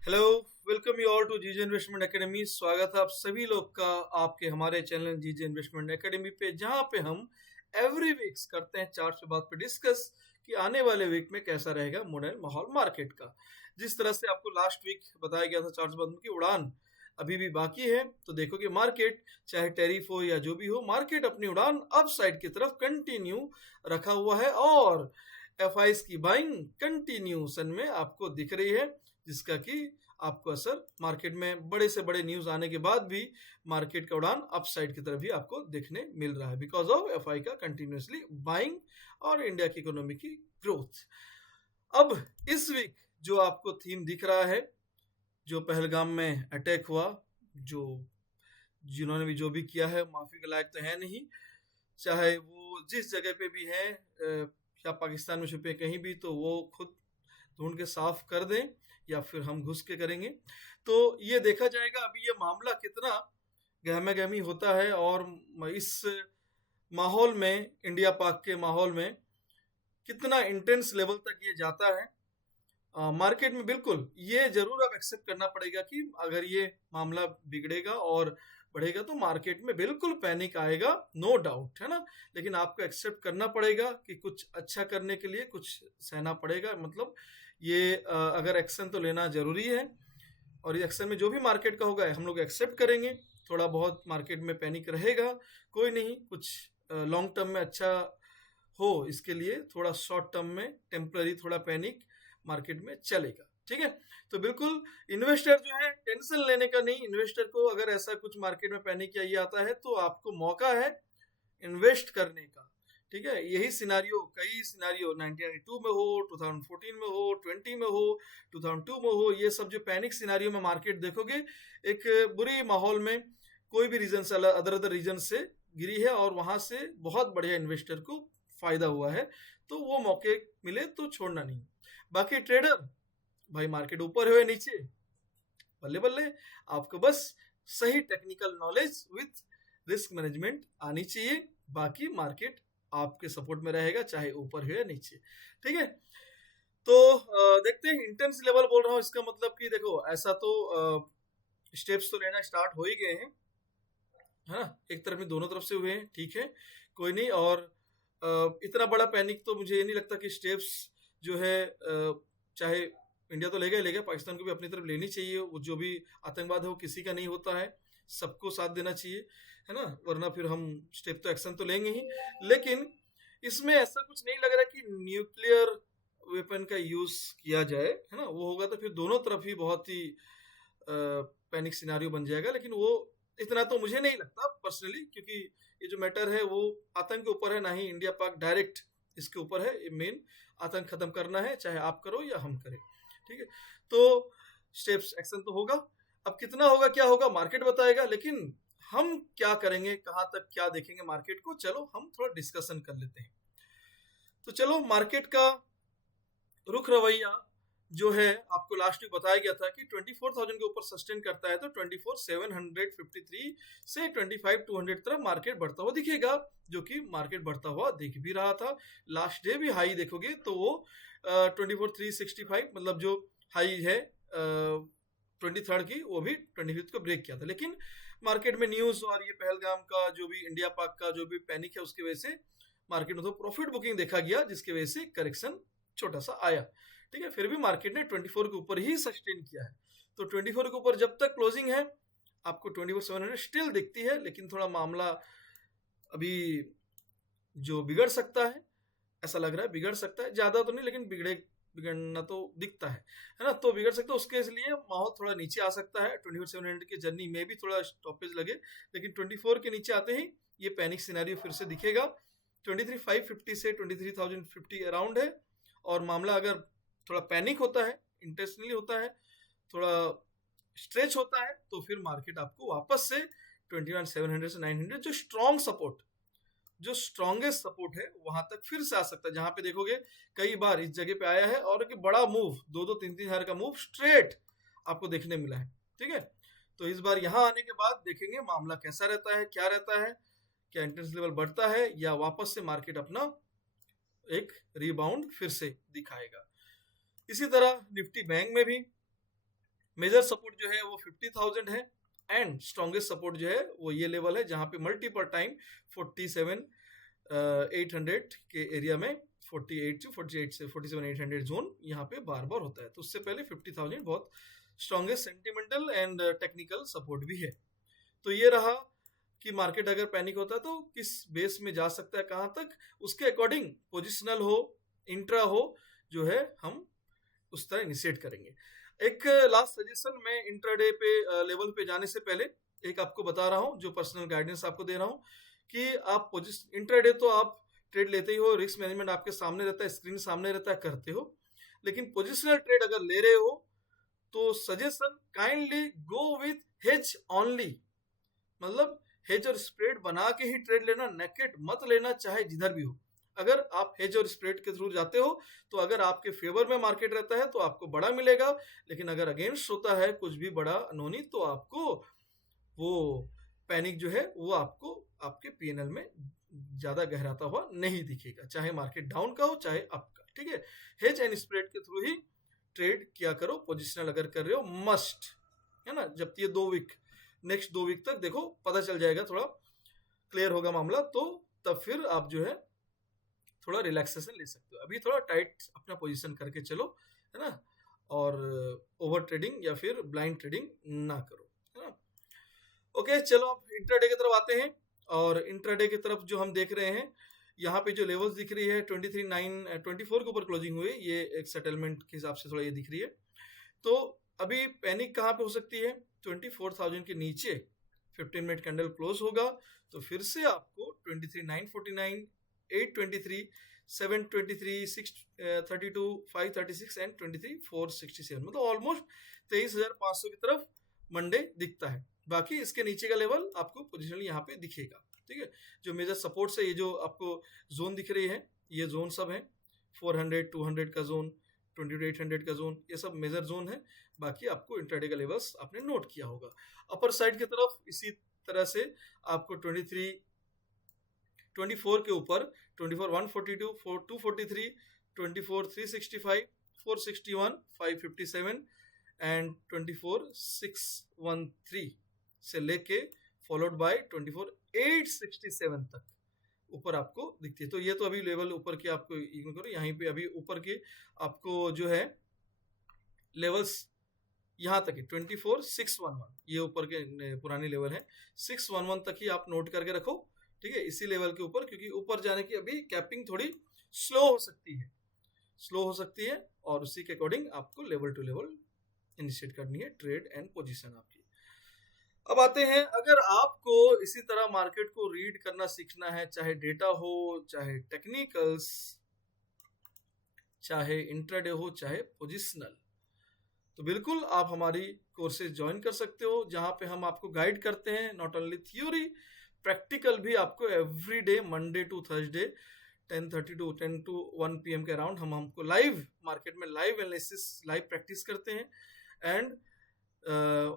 Hello. Welcome you all to GJ investment academy. स्वागत है आप सभी लोग का आपके हमारे चैनल जीजे इन्वेस्टमेंट एकेडमी पे, जहां पे हम एवरी वीक्स करते हैं चार्ट पे बात पे डिस्कस कि आने वाले वीक में कैसा रहेगा मॉडल माहौल मार्केट का। जिस तरह से आपको बास्ट वीक बताया गया था चार्ट बात की उड़ान अभी भी बाकी है, तो देखो कि मार्केट चाहे टैरिफ हो या जो भी हो, मार्केट अपनी उड़ान अप साइड की तरफ कंटिन्यू रखा हुआ है और एफआईस की बाइंग कंटिन्यूशन में आपको दिख रही है, जिसका कि आपको असर मार्केट में बड़े से बड़े न्यूज आने के बाद भी मार्केट का उड़ान अपसाइड की तरफ भी आपको देखने मिल रहा है बिकॉज ऑफ एफआई का कंटिन्यूसली बाइंग और इंडिया की इकोनॉमी की ग्रोथ। अब इस वीक जो आपको थीम दिख रहा है, जो पहलगाम में अटैक हुआ, जो जिन्होंने भी जो भी किया है माफी के लायक तो है नहीं, चाहे वो जिस जगह पे भी है या पाकिस्तान में छुपे कहीं भी, तो वो खुद ढूंढ के साफ कर दें या फिर हम घुस के करेंगे। तो ये देखा जाएगा अभी ये मामला कितना गहमा गहमी होता है और इस माहौल में, इंडिया पाक के माहौल में कितना इंटेंस लेवल तक ये जाता है। मार्केट में बिल्कुल ये जरूर अब एक्सेप्ट करना पड़ेगा कि अगर ये मामला बिगड़ेगा और बढ़ेगा तो मार्केट में बिल्कुल पैनिक आएगा, नो डाउट, है ना। लेकिन आपको एक्सेप्ट करना पड़ेगा कि कुछ अच्छा करने के लिए कुछ सहना पड़ेगा। मतलब ये अगर एक्शन तो लेना जरूरी है और ये एक्शन में जो भी मार्केट का होगा हम लोग एक्सेप्ट करेंगे। थोड़ा बहुत मार्केट में पैनिक रहेगा, कोई नहीं, कुछ लॉन्ग टर्म में अच्छा हो इसके लिए थोड़ा शॉर्ट टर्म में टेम्पररी थोड़ा पैनिक मार्केट में चलेगा। ठीक है, तो बिल्कुल इन्वेस्टर जो है टेंशन लेने का नहीं। इन्वेस्टर को अगर ऐसा कुछ मार्केट में पैनिक या ये आता है तो आपको मौका है इन्वेस्ट करने का। ठीक है, यही सिनारियो कई सिनारियो 1992 में हो, 2014 में हो, 20 में हो, 2002 में हो, ये सब जो पैनिक सिनारियो में मार्केट देखोगे एक बुरी माहौल में कोई भी रीजन से अदर अदर रीजन से गिरी है और वहां से बहुत बढ़िया इन्वेस्टर को फायदा हुआ है, तो वो मौके मिले तो छोड़ना नहीं। बाकी ट्रेडर भाई, मार्केट ऊपर हुए नीचे बल्ले बल्ले, आपको बस सही technical knowledge with risk management आनी चाहिए। बाकी मार्केट आपके सपोर्ट में रहेगा चाहे ऊपर हो या नीचे। ठीक है, तो देखते हैं इंटेंस लेवल बोल रहा हूँ, इसका मतलब कि देखो ऐसा तो स्टेप्स तो लेना स्टार्ट हो ही गए हैं, है ना। एक तरफ में दोनों तरफ से हुए हैं, ठीक है, कोई नहीं। और इतना बड़ा पैनिक तो मुझे ये नहीं लगता कि स्टेप्स जो है चाहे इंडिया तो लेगा ही लेगा, पाकिस्तान को भी अपनी तरफ लेनी चाहिए। वो जो भी आतंकवाद है वो किसी का नहीं होता है, सबको साथ देना चाहिए, है ना, वरना फिर हम स्टेप तो एक्शन तो लेंगे ही। लेकिन इसमें ऐसा कुछ नहीं लग रहा कि न्यूक्लियर वेपन का यूज किया जाए, है ना। वो होगा तो फिर दोनों तरफ ही बहुत ही पैनिक सिनारियो बन जाएगा। लेकिन वो इतना तो मुझे नहीं लगता पर्सनली, क्योंकि ये जो मैटर है वो आतंक के ऊपर है, ना ही इंडिया पाक डायरेक्ट इसके ऊपर है। ये मेन आतंक खत्म करना है, चाहे आप करो या हम करें। ठीक है, तो स्टेप्स एक्शन तो होगा। अब कितना होगा क्या होगा मार्केट बताएगा, लेकिन हम क्या करेंगे, कहां तक क्या देखेंगे मार्केट को, चलो हम थोड़ा डिस्कशन कर लेते हैं। तो चलो मार्केट का रुख रवैया जो है आपको लास्ट वीक बताया गया था कि 24,000 के ऊपर सस्टेन करता है तो 24,753 से 25,200 तरफ मार्केट बढ़ता हुआ दिखेगा, जो कि मार्केट बढ़ता हुआ दिख भी रहा था। लास्ट डे भी हाई देखोगे तो वो 24,365 मतलब जो हाई है 23rd की, वो भी 25th को ब्रेक किया था। लेकिन मार्केट में न्यूज और ये पहलगाम का जो भी इंडिया पाक का जो भी पैनिक है उसकी वजह से मार्केट में तो प्रॉफिट बुकिंग देखा गया, जिसकी वजह से करेक्शन छोटा सा आया। ठीक है, फिर भी मार्केट ने 24 के ऊपर ही सस्टेन किया है। तो 24 के ऊपर जब तक क्लोजिंग है आपको 24,700 स्टिल दिखती है, लेकिन थोड़ा मामला अभी जो बिगड़ सकता है, ऐसा लग रहा है बिगड़ सकता है, ज्यादा तो नहीं लेकिन बिगड़ना तो दिखता है ना। तो बिगड़ सकता है, उसके लिए माहौल थोड़ा नीचे आ सकता है। 24,700 की जर्नी में भी थोड़ा स्टॉपेज लगे, लेकिन 24 के नीचे आते ही ये पैनिक सिनेरियो फिर से दिखेगा। 23,550 से 23,050 अराउंड है। और मामला अगर थोड़ा पैनिक होता है, इंटेंशनली होता है, थोड़ा स्ट्रेच होता है, तो फिर मार्केट आपको वापस से 21,700 से 900 जो स्ट्रॉन्ग सपोर्ट, जो स्ट्रॉन्गेस्ट सपोर्ट है वहां तक फिर से आ सकता है। जहां पे देखोगे कई बार इस जगह पे आया है और एक बड़ा मूव 2-2 3-3 हजार का मूव स्ट्रेट आपको देखने मिला है। ठीक है, तो इस बार यहाँ आने के बाद देखेंगे मामला कैसा रहता है, क्या रहता है, क्या इंटेंस लेवल बढ़ता है या वापस से मार्केट अपना एक रिबाउंड फिर से दिखाएगा। इसी तरह निफ्टी बैंक में भी मेजर सपोर्ट जो है वो 50,000 है एंड स्ट्रॉन्गेस्ट सपोर्ट जो है वो ये लेवल है जहां पे मल्टीपल टाइम 47,800 के एरिया में 48 टू 48 से 47,800 जोन यहाँ पे बार बार होता है। तो उससे पहले 50,000 बहुत strongest sentimental and technical support भी है। तो ये रहा कि मार्केट अगर पैनिक होता है तो किस बेस में जा सकता है, कहां तक, उसके अकॉर्डिंग पोजिशनल हो, इंट्रा हो, जो है हम उस तरह इनिशिएट करेंगे। एक लास्ट सजेशन, मैं इंट्राडे पे लेवल पे जाने से पहले एक आपको बता रहा हूं, जो पर्सनल गाइडेंस आपको दे रहा हूं कि आप इंट्राडे तो आप ट्रेड लेते ही हो, रिस्क मैनेजमेंट आपके सामने रहता है, स्क्रीन सामने रहता है, करते हो, लेकिन पोजिशनल ट्रेड अगर ले रहे हो तो suggestion kindly go with hedge only, मतलब हेज और स्प्रेड बना के ही ट्रेड लेना, नेकेड मत लेना, चाहे जिधर भी हो। अगर आप हेज और स्प्रेड के थ्रू जाते हो तो अगर आपके फेवर में मार्केट रहता है तो आपको बड़ा मिलेगा, लेकिन अगर अगेंस्ट होता है कुछ भी बड़ा अनहोनी तो आपको वो पैनिक जो है वो आपको आपके पीएनएल में ज्यादा गहराता हुआ नहीं दिखेगा, चाहे मार्केट डाउन का हो चाहे अप का। ठीक है, हेज एंड स्प्रेड के थ्रू ही ट्रेड किया करो, पोजिशनल अगर कर रहे हो मस्ट है ना। जब ये 2 वीक, नेक्स्ट 2 वीक तक देखो पता चल जाएगा, थोड़ा क्लियर होगा मामला, तो तब फिर आप जो है थोड़ा रिलैक्सेशन ले सकते हो। अभी थोड़ा टाइट अपना पोजीशन करके चलो, है ना, और ओवर ट्रेडिंग या फिर ब्लाइंड ट्रेडिंग ना करो, है ना। ओके, चलो अब इंट्राडे की तरफ आते हैं। और इंट्राडे की तरफ जो हम देख रहे हैं, यहाँ पे जो लेवल्स दिख रही है 23,924 के ऊपर क्लोजिंग हुई, ये एक सेटलमेंट के हिसाब से थोड़ा ये दिख रही है। तो अभी पैनिक कहाँ पे हो सकती है, 24,000 के नीचे 15 मिनट कैंडल क्लोज होगा तो फिर से आपको 23,949, 823, 723, 632, 536 एंड 23,467, मतलब ऑलमोस्ट 23,500 की तरफ मंडे दिखता है। बाकी इसके नीचे का लेवल आपको पोजिशनली यहाँ पे दिखेगा। ठीक है, जो मेजर सपोर्ट से ये जो आपको जोन दिख रही है, ये जोन सब है 400, 200 का जोन, 2800 का जोन, ये सब मेजर जोन है। बाकी आपको इंट्राडे का लेवल्स आपने नोट किया होगा। अपर साइड की तरफ इसी तरह से आपको 24 के ऊपर 24,142, 243, 24,365, 461, 557 एंड 24,613 से लेके फॉलोड बाय 24,867 तक ऊपर आपको दिखती है। तो ये तो अभी लेवल ऊपर के आपको इग्नोर करो, यहीं पे अभी ऊपर के आपको जो है लेवल्स यहाँ तक है 24,611, ये ऊपर के पुरानी लेवल है, 611 तक ही आप नोट करके रखो। ठीक है, इसी लेवल के ऊपर, क्योंकि ऊपर जाने की अभी कैपिंग थोड़ी स्लो हो सकती है, और उसी के अकॉर्डिंग आपको लेवल टू लेवल इनिशिएट करनी है ट्रेड एंड पोजीशन आपकी। अब आते हैं, अगर आपको इसी तरह मार्केट को रीड करना सीखना है, चाहे डेटा हो, चाहे टेक्निकल्स, चाहे इंट्राडे हो, चाहे पोजिशनल, तो बिल्कुल आप हमारी कोर्सेज ज्वाइन कर सकते हो, जहां पे हम आपको गाइड करते हैं, नॉट ओनली थ्योरी, प्रैक्टिकल भी आपको every day, Monday to Thursday 10:30 to 10 to 1 PM के अराउंड हम हमको लाइव मार्केट में लाइव एनालिसिस, लाइव प्रैक्टिस करते हैं। एंड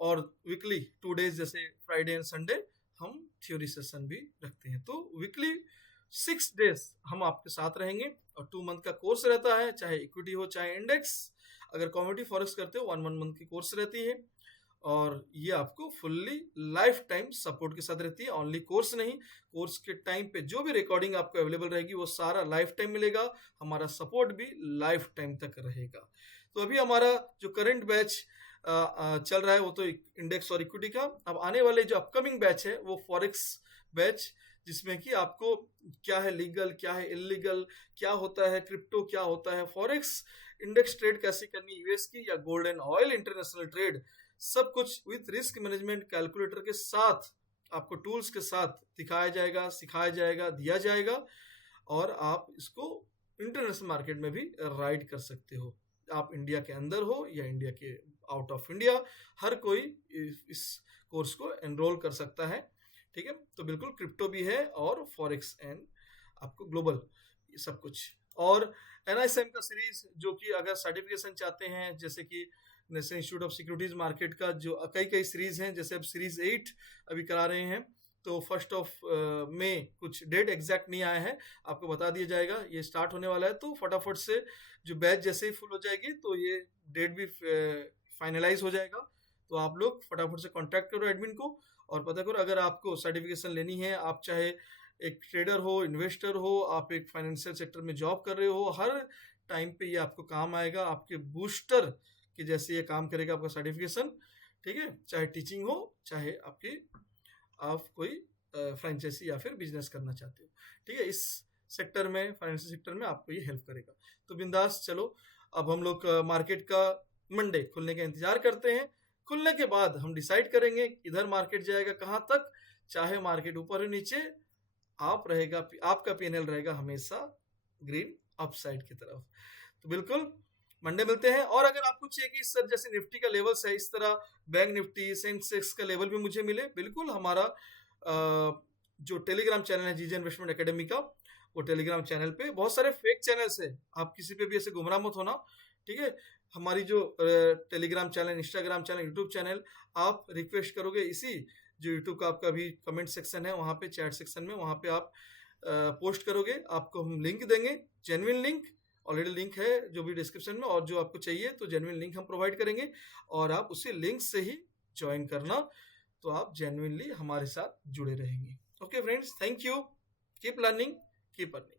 और वीकली 2 डेज जैसे फ्राइडे एंड संडे हम थ्योरी सेशन भी रखते हैं। तो वीकली 6 डेज हम आपके साथ रहेंगे, और 2 मंथ का कोर्स रहता है, चाहे इक्विटी हो चाहे इंडेक्स। अगर कॉमोडिटी फॉरेक्स करते हो 1 मंथ की कोर्स रहती है, और ये आपको फुल्ली लाइफ टाइम सपोर्ट के साथ रहती है। ओनली कोर्स नहीं, कोर्स के टाइम पे जो भी रिकॉर्डिंग आपको अवेलेबल रहेगी वो सारा लाइफ टाइम मिलेगा, हमारा सपोर्ट भी लाइफ टाइम तक रहेगा। तो अभी हमारा जो करंट बैच चल रहा है वो तो इंडेक्स और इक्विटी का। अब आने वाले जो अपकमिंग बैच है वो फॉरेक्स बैच, जिसमें कि आपको क्या है लीगल, क्या है इलीगल, क्या होता है क्रिप्टो, क्या होता है फॉरेक्स, इंडेक्स ट्रेड कैसे करनी यूएस की या gold and oil international trade, सब कुछ विथ रिस्क मैनेजमेंट कैलकुलेटर के साथ, आपको टूल्स के साथ दिखाया जाएगा, सिखाया जाएगा, दिया जाएगा, और आप इसको इंटरनेशनल मार्केट में भी राइड कर सकते हो। आप इंडिया के अंदर हो या इंडिया के आउट ऑफ इंडिया, हर कोई इस कोर्स को एनरोल कर सकता है। ठीक है, तो बिल्कुल क्रिप्टो भी है और फॉरेक्स एंड आपको ग्लोबल सब कुछ। और NISM का सीरीज, जो कि अगर सर्टिफिकेशन चाहते हैं, जैसे कि national institute of securities market का जो कई सीरीज हैं, जैसे अब सीरीज 8 अभी करा रहे हैं, तो 1 मई कुछ डेट एग्जैक्ट नहीं आया है, आपको बता दिया जाएगा, ये स्टार्ट होने वाला है। तो फटाफट से जो बैच जैसे ही फुल हो जाएगी तो ये डेट भी फाइनलाइज हो जाएगा। तो आप लोग फटाफट से कांटेक्ट करो एडमिन को और पता करो। अगर आपको सर्टिफिकेशन लेनी है, आप चाहे एक ट्रेडर हो, इन्वेस्टर हो, आप एक फाइनेंशियल सेक्टर में जॉब कर रहे हो, हर टाइम पे ये आपको काम आएगा। आपके बूस्टर कि जैसे ये काम करेगा आपका सर्टिफिकेशन, ठीक है। चाहे टीचिंग हो, चाहे आपकी आप कोई फ्रेंचाइजी या फिर बिजनेस करना चाहते हो, ठीक है, इस सेक्टर में, फाइनेंशियल सेक्टर में आपको ये हेल्प करेगा। तो बिंदास चलो, अब हम लोग मार्केट का मंडे खुलने का इंतजार करते हैं। खुलने के बाद हम डिसाइड करेंगे इधर मार्केट जाएगा कहाँ तक, चाहे मार्केट ऊपर और नीचे, आप रहेगा, आपका पीएनएल रहेगा हमेशा ग्रीन अपसाइड की तरफ। तो बिल्कुल मंडे मिलते हैं। और अगर आपको चाहिए कि सर जैसे निफ्टी का लेवल्स है, इस तरह बैंक निफ्टी, सेंसेक्स का लेवल भी मुझे मिले, बिल्कुल हमारा जो टेलीग्राम चैनल है जीजे इन्वेस्टमेंट एकेडमी का, वो टेलीग्राम चैनल पे बहुत सारे फेक चैनल्स है, आप किसी पे भी ऐसे गुमराह मत होना, ठीक है। हमारी जो Telegram channel, Instagram channel, YouTube channel, आप रिक्वेस्ट करोगे इसी जो यूट्यूब का आपका भी कमेंट सेक्शन है, वहाँ पे चैट सेक्शन में, वहाँ पे आप पोस्ट करोगे, आपको हम लिंक देंगे, जेन्युइन लिंक, ऑलरेडी लिंक है जो भी डिस्क्रिप्शन में, और जो आपको चाहिए तो जेन्युइन लिंक हम प्रोवाइड करेंगे और आप उसी लिंक से ही ज्वाइन करना, तो आप जेन्युइनली हमारे साथ जुड़े रहेंगे। Okay friends, thank you, keep learning, keep earning.